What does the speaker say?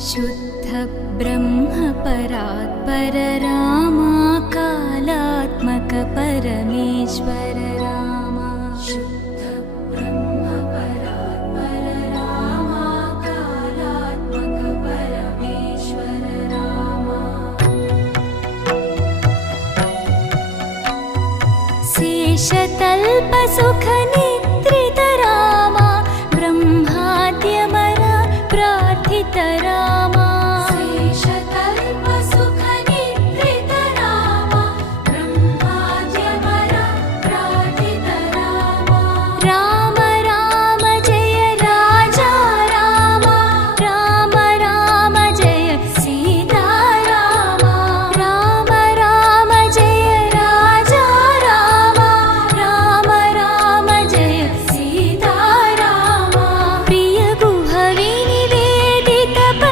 शुद्ध ब्रह्म परात्पर रामा कालात्मक परमेश्वर रामा शुद्ध ब्रह्म परात्पर रामा कालात्मक परमेश्वर रामा शेषतल्प सुख निद्रित रामा ब्रह्माद्यमर प्रार्थित रामा